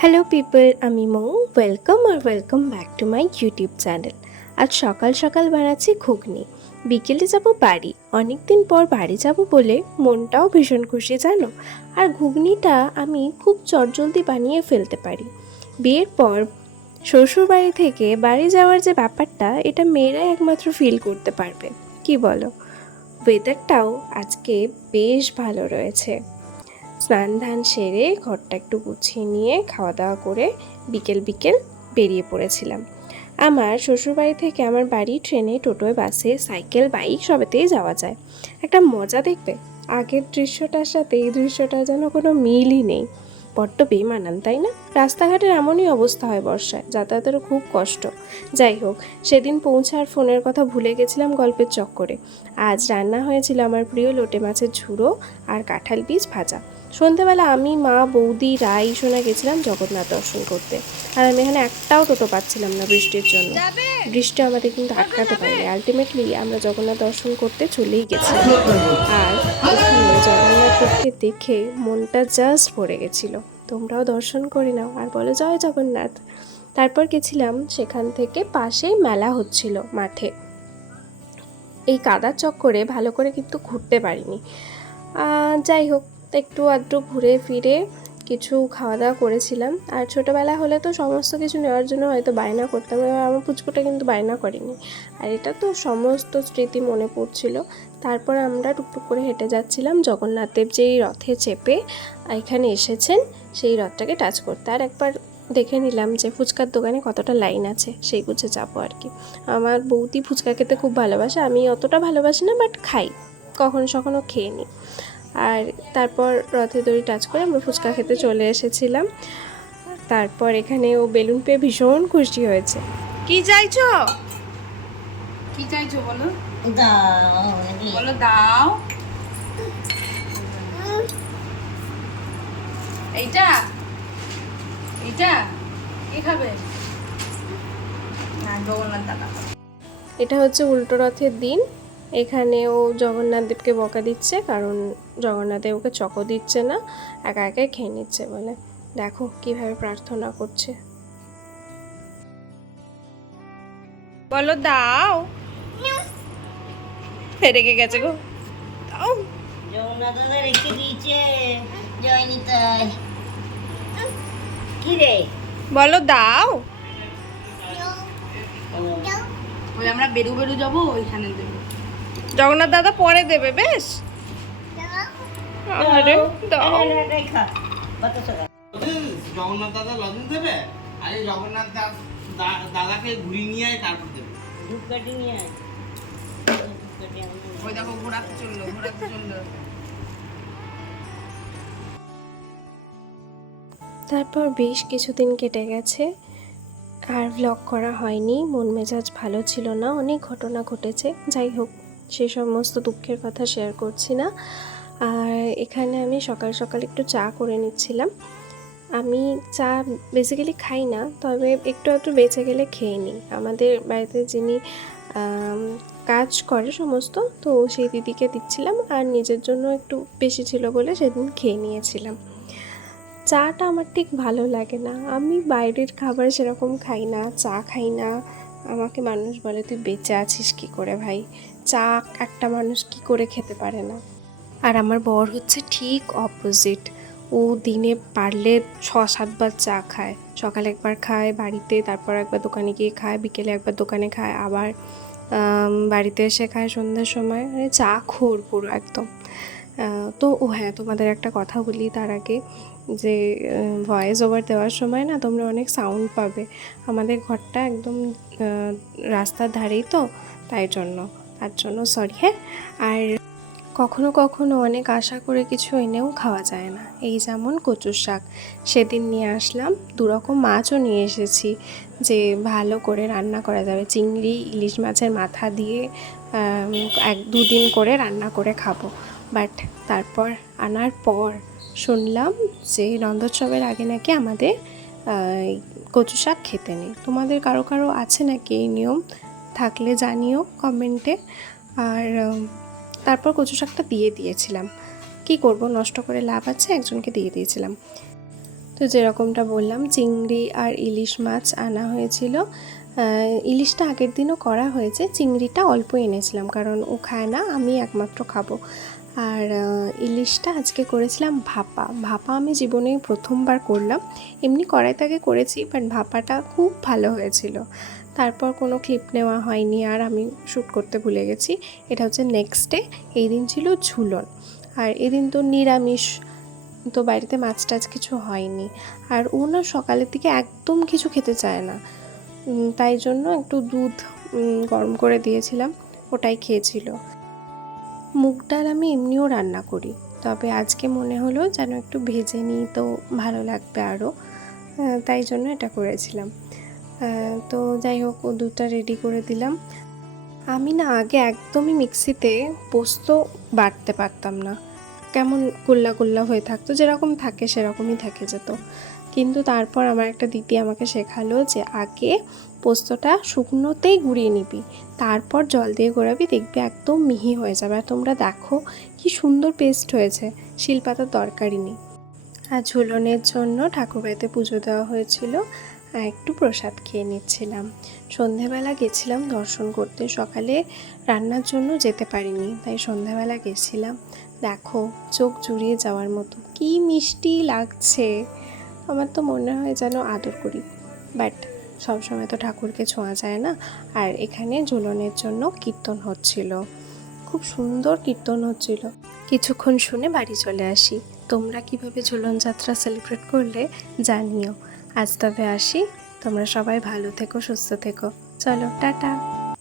Hello people আমি Mou. Welcome R welcome back to my YouTube channel আজ সকাল সকাল বানাচ্ছি ঘুগনি। বিকেলে যাব বাড়ি। অনেক দিন পর বাড়ি যাব বলে মনটাও ভীষণ খুশি, জানো? আর ঘুগনিটা আমি খুব চটজলদি বানিয়ে ফেলতে পারি। বিয়ের পর শ্বশুর বাড়ি থেকে বাড়ি যাওয়ার যে ব্যাপারটা, এটা মেয়েরাই একমাত্র ফিল করতে পারবে। কি বলো? ওয়েদারটাও আজকে বেশ ভালো রয়েছে। স্নান ধান সেরে ঘরটা একটু গুছিয়ে নিয়ে খাওয়া দাওয়া করে বিকেল বিকেল বেরিয়ে পড়েছিলাম। আমার শ্বশুরবাড়ি থেকে আমার বাড়ি ট্রেনে, টোটোয়, বাসে, সাইকেল, বাইক সবেতেই যাওয়া যায়। একটা মজা দেখবে, আগের দৃশ্যটার সাথে এই দৃশ্যটা যেন কোনো মিলই নেই। বড্ড বেমানান, তাই না? রাস্তাঘাটের এমনই অবস্থা হয় বর্ষায় যাতায়াতেরও খুব কষ্ট। যাই হোক, সেদিন পৌঁছার ফোনের কথা ভুলে গেছিলাম গল্পের চক্করে। আজ রান্না হয়েছিল আমার প্রিয় লোটে মাছের ঝুড়ো আর কাঁঠাল বীজ ভাজা। সন্ধেবেলা আমি মা বৌদি রাই সোনা গেছিলাম জগন্নাথ দর্শন করতে। আর আমি এখানে একটাও টোটো পাচ্ছিলাম না বৃষ্টির জন্য। বৃষ্টি আমাদের কিন্তু আটকাতে পারেনি। আলটিমেটলি আমরা জগন্নাথ দর্শন করতে চলেই গেছিলাম আর জগন্নাথকে দেখে মনটা জাস্ট ভরে গেছিল। তোমরাও দর্শন করে নাও আর বলো জয় জগন্নাথ। তারপর গেছিলাম সেখান থেকে পাশেই মেলা হচ্ছিল মাঠে। এই কাদার চক্করে ভালো করে কিন্তু ঘুরতে পারিনি। আহ, যাই হোক একটু আধটু ঘুরে ফিরে কিছু খাওয়া দাওয়া করেছিলাম। আর ছোটোবেলা হলে তো সমস্ত কিছু নেওয়ার জন্য হয়তো বায়না করতাম, এবার আমার পুচকুটা কিন্তু বায়না করেনি। আর এটা তো সমস্ত স্মৃতি মনে পড়ছিল। তারপর আমরা টুকটুক করে হেঁটে যাচ্ছিলাম জগন্নাথ দেব যেই রথে চেপে এখানে এসেছেন, সেই রথটাকে টাচ করতে। আর একবার দেখে নিলাম যে ফুচকার দোকানে কতটা লাইন আছে, সেই বুঝে যাব আর কি। আমার বৌদি ফুচকা খেতে খুব ভালোবাসে, আমি অতটা ভালোবাসি না, বাট খাই। কখনো সখনো খেয়ে নিই আর তারপর রথে দড়ি টাচ করে আমরা ফুচকা খেতে চলে এসেছিলাম। তারপর এখানে ও বেলুন পেয়ে ভীষণ খুশি হয়েছে। কি চাইছো? কি চাইছো বলো? দাও। বলো দাও। এইটা? এইটা? কে খাবে? না দাদা। এটা হচ্ছে উল্টো রথের দিন। এখানে ও জগন্নাথদেবকে বকা দিচ্ছে কারণ জগন্নাথদেব ওকে চকো দিচ্ছে না একা একাই খেয়ে নিচ্ছে বলে। দেখো কীভাবে প্রার্থনা করছে। বলো দাও। রেগে গেছে গো। দাও। জগন্নাথ দাদা রেখে দিয়েছে জয় কি রে? বলো দাও। আমরা বেরু বেরু যাব ওইখানে দেবো। জগন্নাথ দাদা পরে দেবে বেশ? আরে দাও। জগন্নাথ দাদা লজেন দেবে? আর এই জগন্নাথ দা- দা- দাদাকে ঘুরিয়ে নিয়ে আয় তারপর দেবে। ধূপকাঠি নিয়ে আয়। ওই দেখো ঘোরাতে চলল ঘোরাতে চলল। তারপর বেশ কিছুদিন কেটে গেছে আর ব্লগ করা হয়নি। মন মেজাজ ভালো ছিল না অনেক ঘটনা ঘটেছে। যাই হোক। সে সমস্ত দুঃখের কথা শেয়ার করছি না। আর এখানে আমি সকাল সকাল একটু চা করে নিচ্ছিলাম। আমি চা বেসিক্যালি খাই না, তবে একটু একটু বেঁচে গেলে খেয়ে নিই। আমাদের বাড়িতে যিনি কাজ করে সমস্ত, তো সেই দিদিকে দিচ্ছিলাম আর নিজের জন্য একটু বেশি ছিল বলে সেদিন খেয়ে নিয়েছিলাম। চাটা আমার ঠিক ভালো লাগে না। আমি বাইরের খাবার সেরকম খাই না, চা খাই না আমাকে মানুষ বলে, তুই বেঁচে আছিস কি করে ভাই? চা একটা মানুষ কি করে খেতে পারে না? আর আমার বর হচ্ছে ঠিক অপোজিট ও দিনে পারলে ছ সাতবার চা খায়। সকালে একবার খায় বাড়িতে, তারপর একবার দোকানে গিয়ে খায়, বিকেলে একবার দোকানে খায়, আবার বাড়িতে এসে খায় সন্ধ্যার সময়। মানে চা খোর পুরো একদম। তো ও হ্যাঁ তোমাদের একটা কথা বলি তার আগে। যে ভয়েস ওভার দেওয়ার সময় না তোমরা অনেক সাউন্ড পাবে। আমাদের ঘরটা একদম রাস্তার ধারেই তো, তাই জন্য। তার জন্য সরি হ্যাঁ? আর কখনো কখনো অনেক আশা করে কিছু এনেও খাওয়া যায় না। এই যেমন কচুর শাক। সেদিন নিয়ে আসলাম, দুরকম মাছও নিয়ে এসেছি যে, ভালো করে রান্না করা যাবে। চিংড়ি, ইলিশ মাছের মাথা দিয়ে এক দুদিন করে রান্না করে খাব। বাট তারপর আনার পর শুনলাম যে রন্ধোৎসবের আগে নাকি আমাদের কচু শাক খেতে নেই। তোমাদের কারও কারও আছে নাকি এই নিয়ম? থাকলে জানিও কমেন্টে। আর তারপর কচু শাকটা দিয়ে দিয়েছিলাম। কি করব? নষ্ট করে লাভ আছে? একজনকে দিয়ে দিয়েছিলাম। তো যেরকমটা বললাম, চিংড়ি আর ইলিশ মাছ আনা হয়েছিল। ইলিশটা আগের দিনও করা হয়েছে, চিংড়িটা অল্প এনেছিলাম, কারণ ও খায় না, আমি একমাত্র খাব। আর ইলিশটা আজকে করেছিলাম ভাপা। ভাপা আমি জীবনেই প্রথমবার করলাম। এমনি কড়াইতে আগে করেছি বাট ভাপাটা খুব ভালো হয়েছিল। তারপর কোনো ক্লিপ নেওয়া হয়নি, আর আমি শ্যুট করতে ভুলে গেছি। এটা হচ্ছে নেক্সট ডে এই দিন ছিল ঝুলন। আর এদিন তো নিরামিষ, তো বাড়িতে মাছ টাছ কিছু হয়নি। আর ও না সকালের দিকে একদম কিছু খেতে চায় না। তাই জন্য একটু দুধ গরম করে দিয়েছিলাম, ওটাই খেয়েছিল। মুগ ডাল আমি এমনিও রান্না করি, তবে আজকে মনে হলো যেন একটু ভেজে নিই তো ভালো লাগবে আরও তাই জন্য এটা করেছিলাম। তো যাই হোক, ও দুধটা রেডি করে দিলাম। আমি না আগে একদমই মিক্সিতে পোস্ত বাটতে পারতাম না। কেমন গোল্লা গোল্লা হয়ে থাকতো, যেরকম থাকে সেরকমই থাকে যেত। কিন্তু তারপর আমার একটা দিদি আমাকে শেখালো যে আগে পোস্তটা শুকনোতেই গুঁড়িয়ে নিবি, তারপর জল দিয়ে গোড়াবি, দেখবি একদম মিহি হয়ে যাবে। আর তোমরা দেখো কি সুন্দর পেস্ট হয়েছে, শিলপাতার দরকারই নেই আর ঝুলনের জন্য ঠাকুরবাড়িতে পুজো দেওয়া হয়েছিল। আর একটু প্রসাদ খেয়ে নিচ্ছিলাম। সন্ধেবেলা গেছিলাম দর্শন করতে। সকালে রান্নার জন্য যেতে পারিনি, তাই সন্ধ্যাবেলা গেছিলাম। দেখো, চোখ জুড়িয়ে যাওয়ার মতো। কি মিষ্টি লাগছে। আমার তো মনে হয় যেন আদর করি। বাট সবসময় তো ঠাকুরকে ছোঁয়া যায় না। আর এখানে ঝুলনের জন্য কীর্তন হচ্ছিল। খুব সুন্দর কীর্তন হচ্ছিল। কিছুক্ষণ শুনে বাড়ি চলে আসি। তোমরা কীভাবে ঝুলন যাত্রা সেলিব্রেট করলে জানিও। আজ তবে আসি। তোমরা সবাই ভালো থেকো সুস্থ থেকো। চলো টাটা।